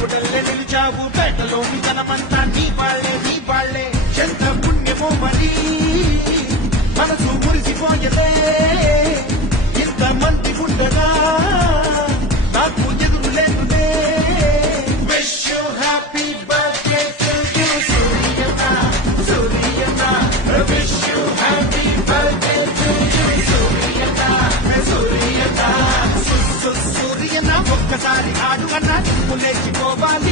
దేవుడల్లే నిలిచావు పేటలోని జనమంతా నీ వాళ్ళే ఎంత పుణ్యమో మరి మనసు మురిసిపోయలే ఇంత మంది ఉండగా నాకు ఎదురు లేదులే wish you happy birthday to you సూర్యనా సూర్యనా wish you happy birthday to you సూర్యనా సూర్యనా సూర్యనా ఒక్కసారి ఆడు అన్నా నువ్వు లేచిపోవాలి